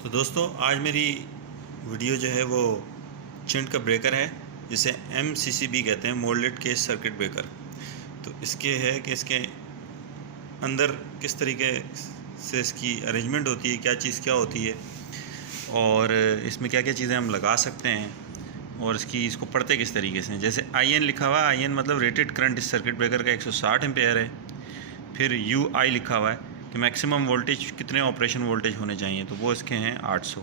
तो दोस्तों आज मेरी वीडियो जो है वो चिंट का ब्रेकर है, जिसे MCCB कहते हैं, मोल्डेड केस सर्किट ब्रेकर। तो इसके है कि इसके अंदर किस तरीके से इसकी अरेंजमेंट होती है, क्या चीज़ क्या होती है और इसमें क्या क्या चीज़ें हम लगा सकते हैं और इसको पढ़ते किस तरीके से। जैसे IN लिखा हुआ है, IN मतलब रेटेड करंट इस सर्किट ब्रेकर का 160 एम्पेयर है। फिर UI लिखा हुआ है कि मैक्सिमम वोल्टेज कितने ऑपरेशन वोल्टेज होने चाहिए, तो वो इसके हैं 800।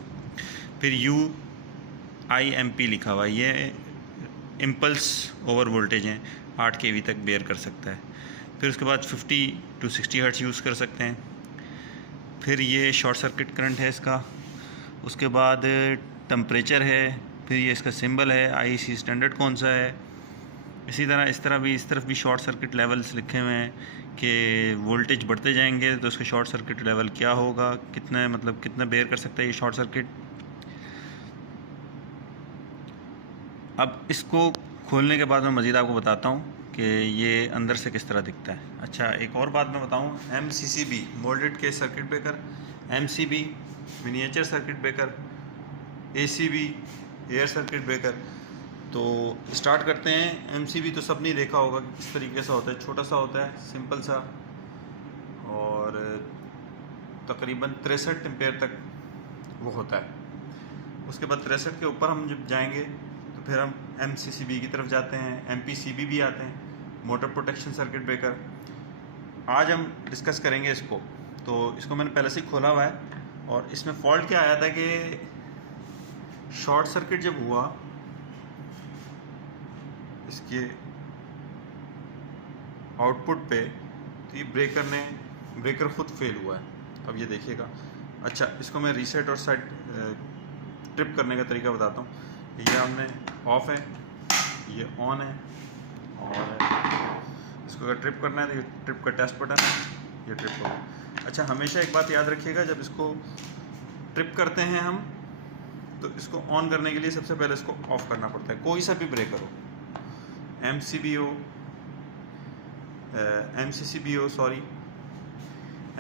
फिर UIMP लिखा हुआ है, ये इम्पल्स ओवर वोल्टेज हैं, 8 kV तक बेयर कर सकता है। फिर उसके बाद 50 to 60 हर्ट्ज यूज़ कर सकते हैं। फिर ये शॉर्ट सर्किट करंट है इसका। उसके बाद टेम्परेचर है। फिर ये इसका सिंबल है, IEC स्टैंडर्ड कौन सा है। इसी तरह इस तरफ भी शॉर्ट सर्किट लेवल्स लिखे हुए हैं कि वोल्टेज बढ़ते जाएंगे तो उसका शॉर्ट सर्किट लेवल क्या होगा, कितना बेयर कर सकता है ये शॉर्ट सर्किट। अब इसको खोलने के बाद मैं मज़ीद आपको बताता हूँ कि ये अंदर से किस तरह दिखता है। अच्छा, एक और बात मैं बताऊँ, MCCB moulded case circuit breaker, MCB miniature circuit breaker, ACB air circuit breaker. तो स्टार्ट करते हैं। MCB तो सब नहीं देखा होगा कि किस तरीके से होता है, छोटा सा होता है, सिंपल सा, और तकरीबन 63 एम्पेयर तक वो होता है। उसके बाद 63 के ऊपर हम जब जाएंगे तो फिर हम MCCB की तरफ जाते हैं। MPCB भी आते हैं, मोटर प्रोटेक्शन सर्किट ब्रेकर। आज हम डिस्कस करेंगे इसको। तो इसको मैंने पहले से ही खोला हुआ है और इसमें फॉल्ट क्या आया था कि शॉर्ट सर्किट जब हुआ इसके आउटपुट पे, तो ये ब्रेकर खुद फेल हुआ है। अब ये देखिएगा। अच्छा, इसको मैं रीसेट और सेट ट्रिप करने का तरीका बताता हूँ। ये हमने ऑफ है, ये ऑन है, और इसको अगर ट्रिप करना है तो ये ट्रिप का टेस्ट बटन है, ये ट्रिप होगा। अच्छा, हमेशा एक बात याद रखिएगा, जब इसको ट्रिप करते हैं हम तो इसको ऑन करने के लिए सबसे पहले इसको ऑफ करना पड़ता है। कोई सा भी ब्रेकर हो, MCCB हो, सॉरी,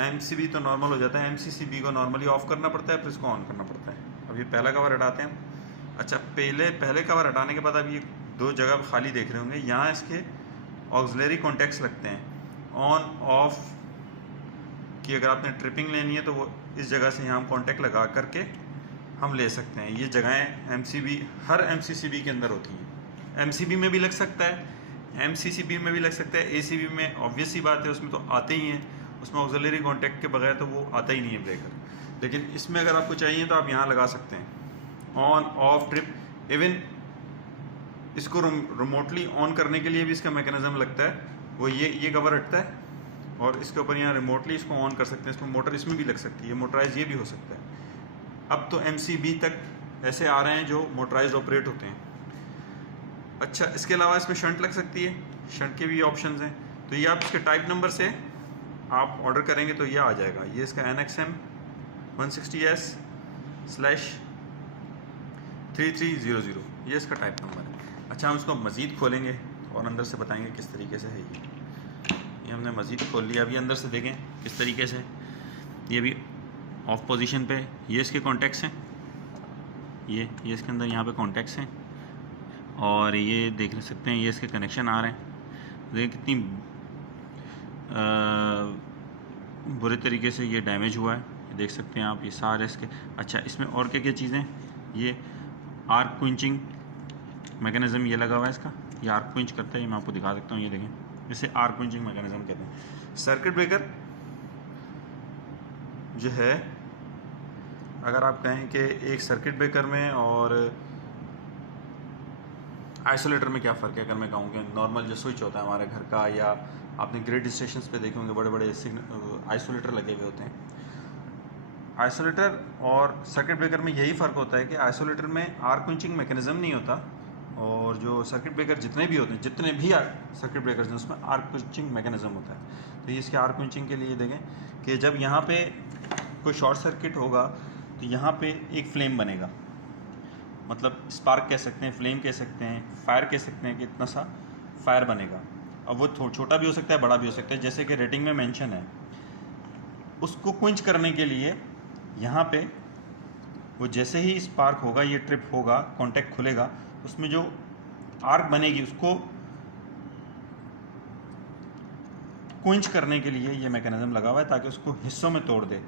MCB तो नॉर्मल हो जाता है, MCCB को नॉर्मली ऑफ करना पड़ता है, फिर इसको ऑन करना पड़ता है। अब ये पहला कवर हटाते हैं हम। अच्छा, पहले कवर हटाने के बाद अब ये दो जगह खाली देख रहे होंगे, यहाँ इसके ऑक्सिलरी कॉन्टैक्ट्स लगते हैं ऑन ऑफ की। अगर आपने ट्रिपिंग लेनी है तो वो इस जगह से यहाँ हम कॉन्टैक्ट लगा करके हम ले सकते हैं। ये जगहें हर MCCB के अंदर होती हैं। MCB में भी लग सकता है, MCCB में भी लग सकता है, ACB में ऑब्वियस सी बात है, उसमें तो आते ही हैं। उसमें ऑक्सिलरी कॉन्टैक्ट के बगैर तो वो आता ही नहीं है ब्रेकर। लेकिन इसमें अगर आपको चाहिए तो आप यहाँ लगा सकते हैं, ऑन ऑफ ट्रिप। इवन इसको रिमोटली ऑन करने के लिए भी इसका मैकेनिज्म लगता है, वो ये कवर हटता है और इसके ऊपर यहाँ रिमोटली इसको ऑन कर सकते हैं। इसमें मोटर इसमें भी लग सकती है, मोटराइज ये भी हो सकता है। अब तो MCB तक ऐसे आ रहे हैं जो मोटराइज ऑपरेट होते हैं। अच्छा, इसके अलावा इसमें शंट लग सकती है, शंट के भी ऑप्शंस हैं। तो ये आप इसके टाइप नंबर से आप ऑर्डर करेंगे तो ये आ जाएगा। ये इसका NXM 160S/3300, ये इसका टाइप नंबर है। अच्छा, हम इसको मज़ीद खोलेंगे और अंदर से बताएंगे किस तरीके से है ये हमने मज़ीद खोल लिया। अभी अंदर से देखें किस तरीके से, ये भी ऑफ पोजीशन पे। ये इसके कॉन्टैक्ट्स हैं, ये इसके अंदर यहाँ पे कॉन्टैक्ट्स हैं, और ये देख सकते हैं ये इसके कनेक्शन आ रहे हैं। देखिए कितनी बुरे तरीके से ये डैमेज हुआ है, देख सकते हैं आप ये सारे इसके। अच्छा, इसमें और क्या क्या चीज़ें, ये आर्क क्विंचिंग मैकेनिज़्म ये लगा हुआ है इसका, ये आर्क क्विंच करता है, ये मैं आपको दिखा सकता हूँ। ये देखें, इसे आर्क क्विंचिंग मैकेनिज़्म कहते हैं। सर्किट ब्रेकर जो है, अगर आप कहें कि एक सर्किट ब्रेकर में और आइसोलेटर में क्या फ़र्क है, अगर मैं कहूँ कि नॉर्मल जो स्विच होता है हमारे घर का, या आपने ग्रिड स्टेशंस पे देखे होंगे बड़े बड़े आइसोलेटर लगे हुए होते हैं। आइसोलेटर और सर्किट ब्रेकर में यही फ़र्क होता है कि आइसोलेटर में आर्क क्विंचिंग मैकेनिज़्म नहीं होता, और जो सर्किट ब्रेकर जितने भी सर्किट ब्रेकर्स हैं उसमें आर्क क्विंचिंग मैकेनिज़्म होता है। तो ये इसके आर्क क्विंचिंग के लिए देखें कि जब यहाँ पे कोई शॉर्ट सर्किट होगा तो यहाँ पे एक फ्लेम बनेगा, मतलब स्पार्क कह सकते हैं, फ्लेम कह सकते हैं, फायर कह सकते हैं कि इतना सा फायर बनेगा। अब वो छोटा भी हो सकता है, बड़ा भी हो सकता है, जैसे कि रेटिंग में मेंशन है। उसको क्विंच करने के लिए यहाँ पे वो जैसे ही स्पार्क होगा, ये ट्रिप होगा, कॉन्टैक्ट खुलेगा, उसमें जो आर्क बनेगी उसको क्विंच करने के लिए ये मैकेनिज्म लगा हुआ है ताकि उसको हिस्सों में तोड़ दे।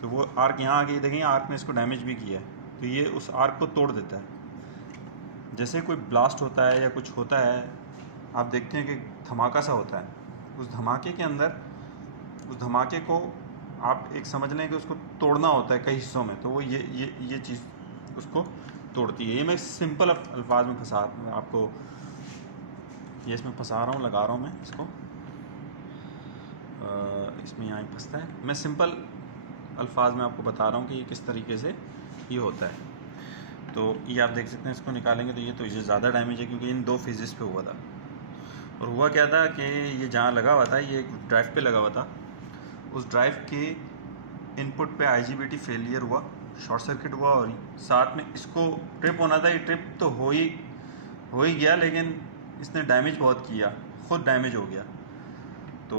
तो वो आर्क यहाँ आके देखेंगे, आर्क ने इसको डैमेज भी किया है, तो ये उस आर्क को तोड़ देता है। जैसे कोई ब्लास्ट होता है या कुछ होता है, आप देखते हैं कि धमाका सा होता है, उस धमाके के अंदर, उस धमाके को आप एक समझ लें कि उसको तोड़ना होता है कई हिस्सों में, तो वो ये चीज़ उसको तोड़ती है। ये मैं सिंपल अल्फाज में फंसा आपको, ये इसमें फंसा रहा हूँ, लगा रहा हूँ मैं इसको, इसमें यहाँ फंसता है। मैं सिंपल अल्फाज में आपको बता रहा हूँ कि ये किस तरीके से ये होता है। तो ये आप देख सकते हैं, इसको निकालेंगे तो ये ज़्यादा डैमेज है क्योंकि इन 2 फेजेस पे हुआ था। और हुआ क्या था कि ये जहाँ लगा हुआ था, ये एक ड्राइव पे लगा हुआ था, उस ड्राइव के इनपुट पे IGBT फेलियर हुआ, शॉर्ट सर्किट हुआ, और साथ में इसको ट्रिप होना था। ये ट्रिप तो हो ही गया, लेकिन इसने डैमेज बहुत किया, ख़ुद डैमेज हो गया। तो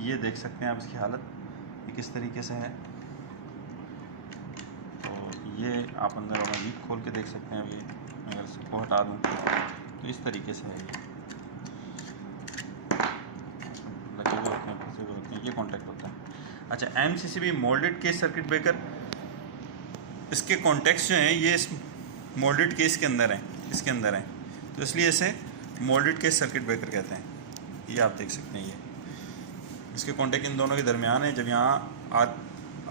ये देख सकते हैं आप इसकी हालत, ये किस तरीके से है। तो ये आप अंदर और मजीद खोल के देख सकते हैं। अब ये अगर इसको हटा दूँ तो इस तरीके से है, ये लगे हुए होते हैं, फंसे हुए होते हैं, ये कॉन्टैक्ट होता है। अच्छा, MCCB moulded case circuit breaker, इसके कॉन्टैक्ट्स जो हैं ये इस मोल्डेड केस के अंदर हैं, इसके अंदर हैं, तो इसलिए इसे मोल्डेड केस सर्किट ब्रेकर कहते हैं। ये आप देख सकते हैं, ये इसके कॉन्टैक्ट इन दोनों के दरमियान है। जब यहाँ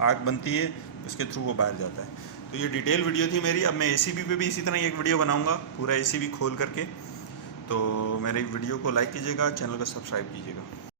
आग बनती है उसके थ्रू वो बाहर जाता है। तो ये डिटेल वीडियो थी मेरी। अब मैं ACB पे भी इसी तरह एक वीडियो बनाऊंगा, पूरा ACB खोल करके। तो मेरे वीडियो को लाइक कीजिएगा, चैनल को सब्सक्राइब कीजिएगा।